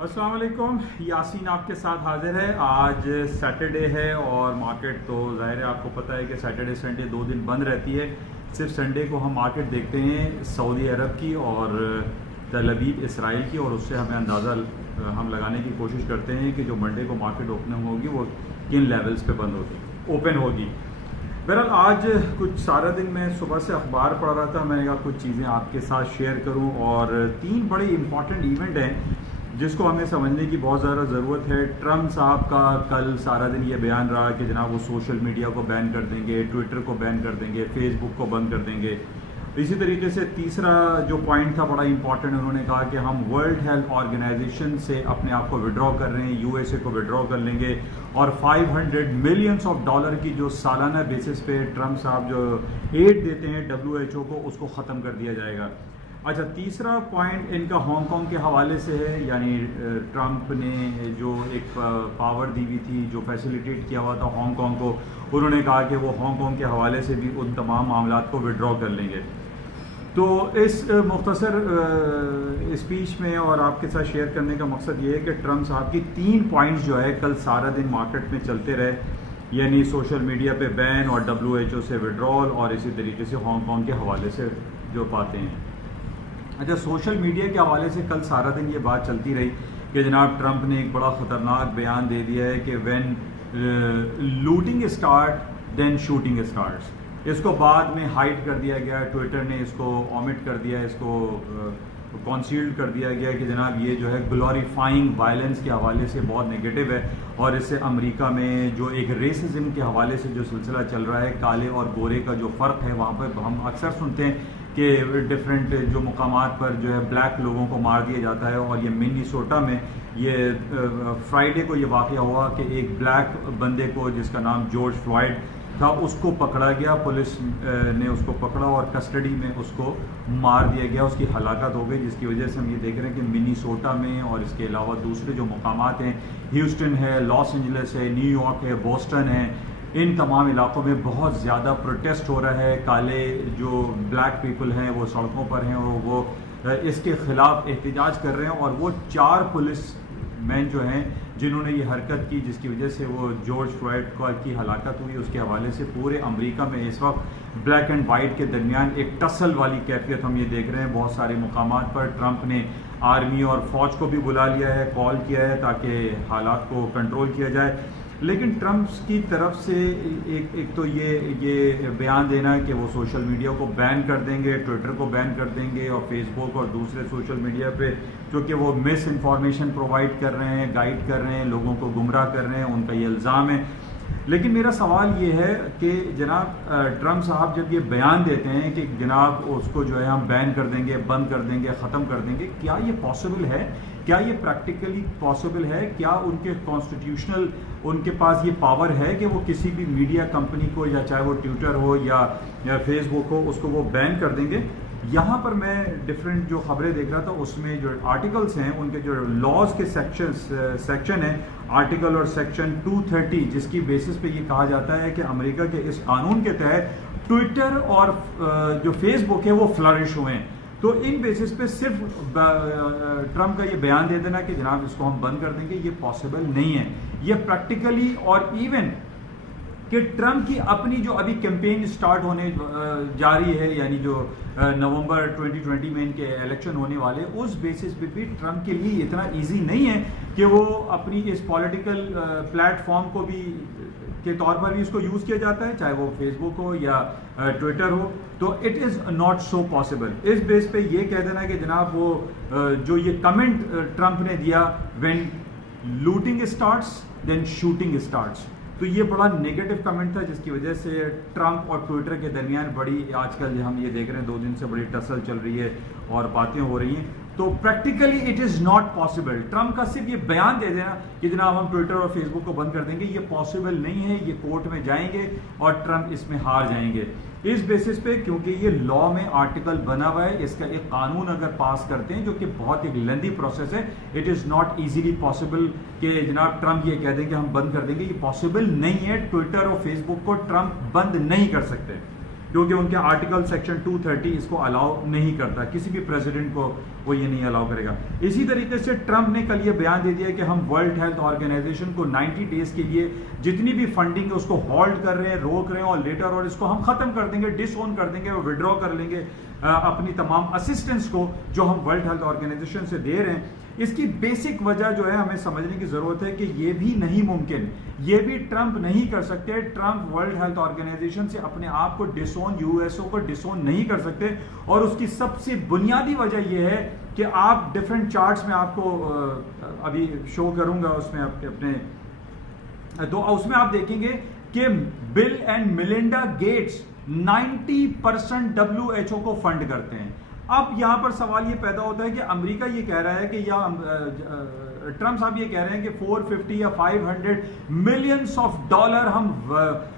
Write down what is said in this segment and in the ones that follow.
السلام علیکم، یاسین آپ کے ساتھ حاضر ہے۔ آج سیٹرڈے ہے اور مارکیٹ تو ظاہر ہے آپ کو پتہ ہے کہ سیٹرڈے سنڈے 2 دن بند رہتی ہے۔ صرف سنڈے کو ہم مارکیٹ دیکھتے ہیں سعودی عرب کی اور تل ابیب اسرائیل کی، اور اس سے ہمیں اندازہ ہم لگانے کی کوشش کرتے ہیں کہ جو منڈے کو مارکیٹ اوپننگ ہوگی وہ کن لیولز پہ بند ہوگی، اوپن ہوگی۔ بہرحال آج کچھ سارا دن میں صبح سے اخبار پڑھ رہا تھا، میں نے کہا کچھ چیزیں آپ کے ساتھ شیئر کروں، اور 3 بڑے امپورٹنٹ ایونٹ ہیں جس کو ہمیں سمجھنے کی بہت زیادہ ضرورت ہے۔ ٹرمپ صاحب کا کل سارا دن یہ بیان رہا کہ جناب وہ سوشل میڈیا کو بین کر دیں گے، ٹویٹر کو بین کر دیں گے، فیس بک کو بند کر دیں گے۔ اسی طریقے سے تیسرا جو پوائنٹ تھا بڑا امپورٹنٹ، انہوں نے کہا کہ ہم ورلڈ ہیلتھ آرگنائزیشن سے اپنے آپ کو وڈرا کر رہے ہیں، یو ایس اے کو وڈرا کر لیں گے، اور $500 ملین کی جو سالانہ بیسس پہ ٹرمپ صاحب جو ایڈ دیتے ہیں WHO کو، اس کو ختم کر دیا جائے گا۔ اچھا، تیسرا پوائنٹ ان کا ہانگ کانگ کے حوالے سے ہے، یعنی ٹرمپ نے جو ایک پاور دی ہوئی تھی، جو فیسیلیٹیٹ کیا ہوا تھا ہانگ کانگ کو، انہوں نے کہا کہ وہ ہانگ کانگ کے حوالے سے بھی ان تمام معاملات کو وڈرا کر لیں گے۔ تو اس مختصر اسپیچ میں اور آپ کے ساتھ شیئر کرنے کا مقصد یہ ہے کہ ٹرمپ صاحب کی 3 پوائنٹس جو ہے کل سارا دن مارکیٹ میں چلتے رہے، یعنی سوشل میڈیا پہ بین اور WHO سے وڈرال، اور اسی طریقے سے ہانگ کانگ کے حوالے سے جو باتیں ہیں۔ اچھا، سوشل میڈیا کے حوالے سے کل سارا دن یہ بات چلتی رہی کہ جناب ٹرمپ نے ایک بڑا خطرناک بیان دے دیا ہے کہ when looting start then shooting starts. اس کو بعد میں ہائڈ کر دیا گیا، ٹویٹر نے اس کو اومٹ کر دیا، اس کو کانسیلڈ کر دیا گیا کہ جناب یہ جو ہے گلوریفائنگ وائلنس کے حوالے سے بہت نگیٹو ہے، اور اس سے امریکہ میں جو ایک ریسزم کے حوالے سے جو سلسلہ چل رہا ہے، کالے اور گورے کا جو فرق ہے، وہاں پہ ہم اکثر سنتے ہیں کہ ڈفرینٹ جو مقامات پر جو ہے بلیک لوگوں کو مار دیا جاتا ہے، اور یہ منیسوٹا میں یہ فرائیڈے کو یہ واقعہ ہوا کہ ایک بلیک بندے کو جس کا نام جارج فلوئڈ تھا، اس کو پکڑا گیا، پولیس نے اس کو پکڑا اور کسٹڈی میں اس کو مار دیا گیا، اس کی ہلاکت ہو گئی، جس کی وجہ سے ہم یہ دیکھ رہے ہیں کہ منیسوٹا میں اور اس کے علاوہ دوسرے جو مقامات ہیں، ہیوسٹن ہے، لاس اینجلس ہے، نیو یارک ہے، بوسٹن ہے، ان تمام علاقوں میں بہت زیادہ پروٹیسٹ ہو رہا ہے۔ کالے جو بلیک پیپل ہیں وہ سڑکوں پر ہیں اور وہ اس کے خلاف احتجاج کر رہے ہیں، اور وہ 4 پولیس مین جو ہیں جنہوں نے یہ حرکت کی، جس کی وجہ سے وہ جارج فلوئڈ کی ہلاکت ہوئی، اس کے حوالے سے پورے امریکہ میں اس وقت بلیک اینڈ وائٹ کے درمیان ایک ٹسل والی کیفیت ہم یہ دیکھ رہے ہیں۔ بہت سارے مقامات پر ٹرمپ نے آرمی اور فوج کو بھی بلا لیا ہے، کال کیا ہے تاکہ حالات کو کنٹرول کیا جائے، لیکن ٹرمپ کی طرف سے ایک تو یہ بیان دینا ہے کہ وہ سوشل میڈیا کو بین کر دیں گے، ٹویٹر کو بین کر دیں گے، اور فیس بک اور دوسرے سوشل میڈیا پہ جو کہ وہ مس انفارمیشن پرووائڈ کر رہے ہیں، گائیڈ کر رہے ہیں، لوگوں کو گمراہ کر رہے ہیں، ان کا یہ الزام ہے۔ لیکن میرا سوال یہ ہے کہ جناب ٹرمپ صاحب جب یہ بیان دیتے ہیں کہ جناب اس کو جو ہے ہم بین کر دیں گے، بند کر دیں گے، ختم کر دیں گے، کیا یہ پاسبل ہے؟ کیا یہ پریکٹیکلی پاسبل ہے؟ کیا ان کے کانسٹیٹیوشنل ان کے پاس یہ پاور ہے کہ وہ کسی بھی میڈیا کمپنی کو، یا چاہے وہ ٹویٹر ہو یا فیس بک ہو، اس کو وہ بین کر دیں گے؟ یہاں پر میں ڈفرینٹ جو خبریں دیکھ رہا تھا، اس میں جو آرٹیکلس ہیں ان کے جو لاز کے سیکشن ہیں، آرٹیکل اور سیکشن 230، جس کی بیسس پہ یہ کہا جاتا ہے کہ امریکہ کے اس قانون کے تحت ٹویٹر اور جو فیس بک ہے وہ فلرش ہوئے ہیں۔ تو ان بیسس پہ صرف ٹرمپ کا یہ بیان دے دینا کہ جناب اس کو ہم بند کر دیں گے، یہ پاسبل نہیں ہے، یہ پریکٹیکلی، اور ایون کہ ٹرمپ کی اپنی جو ابھی کیمپین سٹارٹ ہونے جا رہی ہے، یعنی جو نومبر 2020 میں ان کے الیکشن ہونے والے، اس بیسس پہ بھی ٹرمپ کے لیے اتنا ایزی نہیں ہے کہ وہ اپنی اس پولیٹیکل پلیٹ فارم کو بھی کے طور پر بھی اس کو یوز کیا جاتا ہے، چاہے وہ فیس بک ہو یا ٹویٹر ہو، تو it is not so possible. اس بیس پہ یہ کہہ دینا کہ جناب وہ جو یہ کمنٹ ٹرمپ نے دیا، when looting starts then shooting starts, تو یہ بڑا نیگیٹو کمنٹ تھا، جس کی وجہ سے ٹرمپ اور ٹویٹر کے درمیان بڑی آج کل ہم یہ دیکھ رہے ہیں 2 دن سے بڑی ٹسل چل رہی ہے اور باتیں ہو رہی ہیں۔ تو practically it is not possible. Trump کا صرف یہ بیان دے دینا کہ جناب ہم ٹویٹر اور فیس بک کو بند کر دیں گے، یہ پاسبل نہیں ہے، یہ کورٹ میں جائیں گے اور ٹرمپ اس میں ہار جائیں گے۔ اس بیسس پہ، کیونکہ یہ لا میں آرٹیکل بنا ہوا ہے، اس کا ایک قانون اگر پاس کرتے ہیں جو کہ بہت ایک لیندی پروسیس ہے، it is not easily possible کہ جناب ٹرمپ یہ کہہ دیں کہ ہم بند کر دیں گے، یہ پاسبل نہیں ہے۔ ٹویٹر اور فیس بک کو ٹرمپ بند نہیں کر سکتے۔ کیونکہ ان کے آرٹیکل سیکشن 230 اس کو الاؤ نہیں کرتا، کسی بھی پریزیڈنٹ کو وہ یہ نہیں الاؤ کرے گا۔ اسی طریقے سے ٹرمپ نے کل یہ بیان دے دیا کہ ہم ورلڈ ہیلتھ آرگنائزیشن کو 90 ڈیز کے لیے جتنی بھی فنڈنگ ہے اس کو ہولڈ کر رہے ہیں، روک رہے ہیں، اور لیٹر اور اس کو ہم ختم کر دیں گے، ڈس اون کر دیں گے اور وڈرا کر لیں گے اپنی تمام اسسٹنس کو جو ہم ورلڈ ہیلتھ آرگنائزیشن سے دے رہے ہیں۔ اس کی بیسک وجہ جو ہے ہمیں سمجھنے کی ضرورت ہے کہ یہ بھی نہیں ممکن، یہ بھی ٹرمپ نہیں کر سکتے۔ ٹرمپ ورلڈ ہیلتھ آرگنائزیشن سے اپنے آپ کو ڈسون، یو ایس او کو ڈسون نہیں کر سکتے، اور اس کی سب سے بنیادی وجہ یہ ہے کہ آپ ڈفرینٹ چارٹس میں آپ کو ابھی شو کروں گا، اس میں آپ کے اپنے تو اس میں آپ دیکھیں گے کہ بل اینڈ میلنڈا گیٹس 90% WHO کو فنڈ کرتے ہیں۔ اب یہاں پر سوال یہ پیدا ہوتا ہے کہ امریکہ یہ کہہ رہا ہے کہ یا ٹرمپ صاحب یہ کہہ رہے ہیں کہ 450 یا 500 ملینز آف ڈالر ہم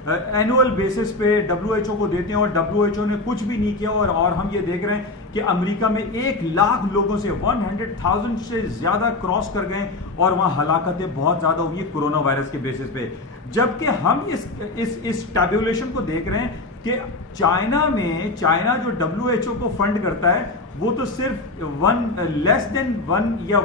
اینوئل بیسس پہ WHO کو دیتے ہیں، اور WHO نے کچھ بھی نہیں کیا، اور ہم یہ دیکھ رہے ہیں کہ امریکہ میں 1 لاکھ لوگوں سے 100,000 سے زیادہ کراس کر گئے، اور وہاں ہلاکتیں بہت زیادہ ہوئی ہیں کورونا وائرس کے بیسس پہ۔ جبکہ ہم اس ٹیبولیشن کو دیکھ رہے ہیں کہ چائنا جو WHO کو فنڈ کرتا ہے وہ تو صرف لیس دین 1 یا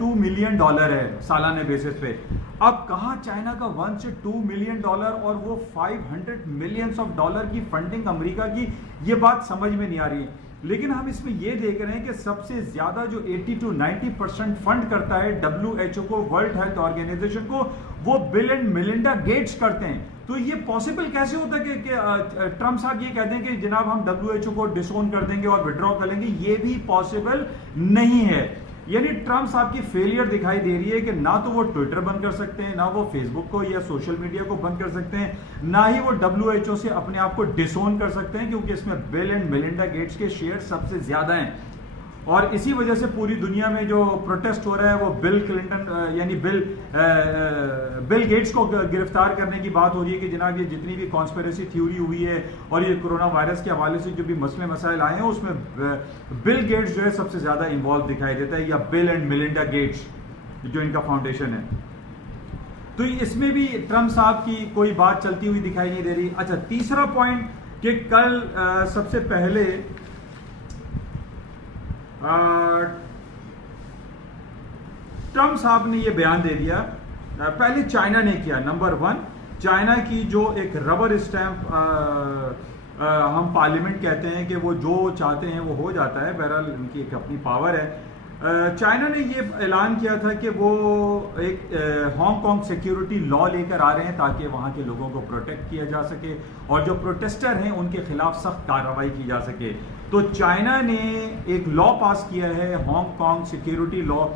2 ملین ڈالر ہے سالانہ بیسس پہ۔ اب کہاں چائنا کا 1 سے 2 ملین ڈالر اور وہ 500 ملینز آف ڈالر کی فنڈنگ امریکہ کی، یہ بات سمجھ میں نہیں آ رہی ہے۔ لیکن ہم اس میں یہ دیکھ رہے ہیں کہ سب سے زیادہ جو 80 to 90% فنڈ کرتا ہے WHO کو، ورلڈ ہیلتھ آرگنائزیشن کو، وہ بل اینڈ میلنڈا گیٹس کرتے ہیں۔ تو یہ پاسبل کیسے ہوتا ہے کہ ٹرمپ صاحب یہ کہتے ہیں کہ جناب ہم WHO کو ڈسون کر دیں گے اور وڈرا کر لیں گے؟ یہ بھی پاسبل نہیں ہے۔ یعنی ٹرمپ صاحب کی فیلئر دکھائی دے رہی ہے کہ نہ تو وہ ٹویٹر بند کر سکتے ہیں، نہ وہ فیس بک کو یا سوشل میڈیا کو بند کر سکتے ہیں، نہ ہی وہ WHO سے اپنے آپ کو ڈسون کر سکتے ہیں، کیونکہ اس میں بل اینڈ میلنڈا گیٹس کے شیئر سب سے زیادہ ہیں۔ اور اسی وجہ سے پوری دنیا میں جو پروٹیسٹ ہو رہا ہے وہ بل کلنٹن یعنی بل گیٹس کو گرفتار کرنے کی بات ہو رہی ہے کہ جناب یہ جتنی بھی کانسپیریسی تھیوری ہوئی ہے اور یہ کورونا وائرس کے حوالے سے جو بھی مسئلے مسائل آئے ہیں اس میں بل گیٹس جو ہے سب سے زیادہ انوالو دکھائی دیتا ہے، یا بل اینڈ میلنڈا گیٹس جو ان کا فاؤنڈیشن ہے۔ تو اس میں بھی ٹرمپ صاحب کی کوئی بات چلتی ہوئی دکھائی نہیں دے رہی۔ اچھا، تیسرا پوائنٹ کہ کل سب سے پہلے ٹرمپ صاحب نے یہ بیان دے دیا، پہلے چائنا نے کیا۔ نمبر 1، چائنا کی جو ایک ربر اسٹیمپ ہم پارلیمنٹ کہتے ہیں کہ وہ جو چاہتے ہیں وہ ہو جاتا ہے، بہرحال ان کی ایک اپنی پاور ہے۔ چائنا نے یہ اعلان کیا تھا کہ وہ ایک ہانگ کانگ سیکیورٹی لا لے کر آ رہے ہیں تاکہ وہاں کے لوگوں کو پروٹیکٹ کیا جا سکے اور جو پروٹیسٹر ہیں ان کے خلاف سخت کارروائی کی جا سکے۔ تو چائنا نے ایک لا پاس کیا ہے، ہانگ کانگ سیکیورٹی لا۔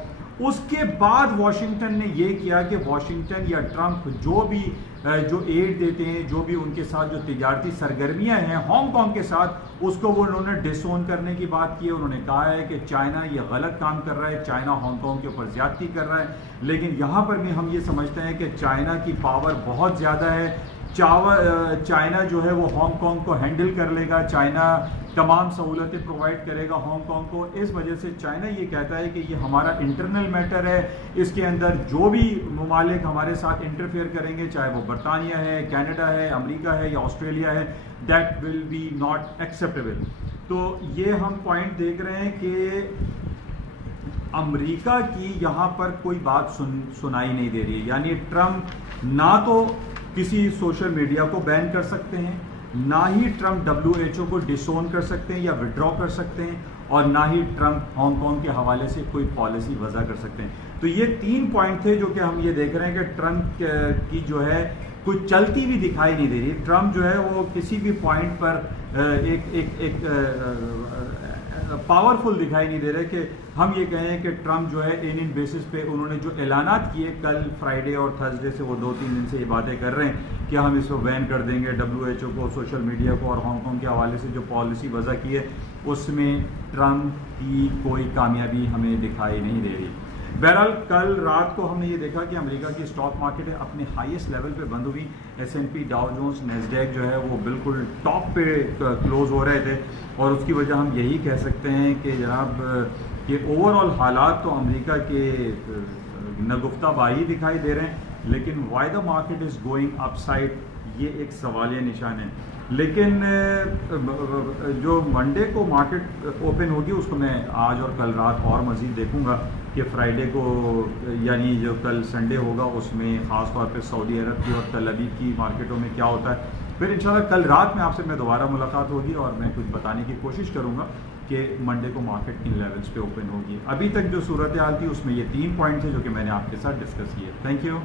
اس کے بعد واشنگٹن نے یہ کیا کہ واشنگٹن یا ٹرمپ جو ایڈ دیتے ہیں، جو بھی ان کے ساتھ جو تجارتی سرگرمیاں ہیں ہانگ کانگ کے ساتھ، اس کو وہ انہوں نے ڈس اون کرنے کی بات کی ہے۔ انہوں نے کہا ہے کہ چائنا یہ غلط کام کر رہا ہے، چائنا ہانگ کانگ کے اوپر زیادتی کر رہا ہے۔ لیکن یہاں پر بھی ہم یہ سمجھتے ہیں کہ چائنا کی پاور بہت زیادہ ہے، چائنا جو ہے وہ ہانگ کانگ کو ہینڈل کر لے گا، چائنا تمام سہولتیں پرووائڈ کرے گا ہانگ کانگ کو۔ اس وجہ سے چائنا یہ کہتا ہے کہ یہ ہمارا انٹرنل میٹر ہے، اس کے اندر جو بھی ممالک ہمارے ساتھ انٹرفیئر کریں گے، چاہے وہ برطانیہ ہے، کینیڈا ہے، امریکہ ہے یا آسٹریلیا ہے، that will be not acceptable. تو یہ ہم پوائنٹ دیکھ رہے ہیں کہ امریکہ کی یہاں پر کوئی بات سنائی نہیں دے رہی ہے۔ یعنی ٹرمپ نہ تو کسی سوشل میڈیا کو بین کر سکتے ہیں، نہ ہی ٹرمپ WHO کو ڈسون کر سکتے ہیں یا وڈرا کر سکتے ہیں، اور نہ ہی ٹرمپ ہانگ کانگ کے حوالے سے کوئی پالیسی وضع کر سکتے ہیں۔ تو یہ 3 پوائنٹ تھے جو کہ ہم یہ دیکھ رہے ہیں کہ ٹرمپ کی جو ہے کوئی چلتی بھی دکھائی نہیں دے رہی۔ ٹرمپ جو ہے وہ کسی بھی پوائنٹ پر ایک پاورفل دکھائی نہیں دے رہے کہ ہم یہ کہیں کہ ٹرمپ جو ہے ان بیسس پہ انہوں نے جو اعلانات کیے کل فرائیڈے اور تھرسڈے سے، وہ 2-3 دن سے یہ باتیں کر رہے ہیں کہ ہم اس کو بین کر دیں گے، WHO کو، سوشل میڈیا کو، اور ہانگ کانگ کے حوالے سے جو پالیسی وضع کی ہے اس میں ٹرمپ کی کوئی کامیابی ہمیں دکھائی نہیں دے رہی۔ بہرحال کل رات کو ہم نے یہ دیکھا کہ امریکہ کی اسٹاک مارکیٹ اپنے ہائیسٹ لیول پہ بند ہوئی۔ S&P، ڈاؤ جونز، نیسڈیک جو ہے وہ بالکل ٹاپ پہ کلوز ہو رہے تھے، اور اس کی وجہ ہم یہی کہہ سکتے ہیں کہ جناب کہ اوور آل حالات تو امریکہ کے نگفتہ باہی دکھائی دے رہے ہیں، لیکن why the market is going up side, یہ ایک سوالیہ نشان ہے۔ لیکن جو منڈے کو مارکیٹ اوپن ہوگی اس کو میں آج اور کل رات اور مزید دیکھوں گا کہ فرائیڈے کو یعنی جو کل سنڈے ہوگا اس میں خاص طور پہ سعودی عرب کی اور تل ابیب کی مارکیٹوں میں کیا ہوتا ہے. پھر انشاءاللہ کل رات میں آپ سے دوبارہ ملاقات ہوگی اور میں کچھ بتانے کی کوشش کروں گا کہ منڈے کو مارکیٹ کن لیولز پہ اوپن ہوگی. ابھی تک جو صورتحال تھی اس میں یہ 3 پوائنٹ تھے جو کہ میں نے آپ کے ساتھ ڈسکس کیے. Thank you.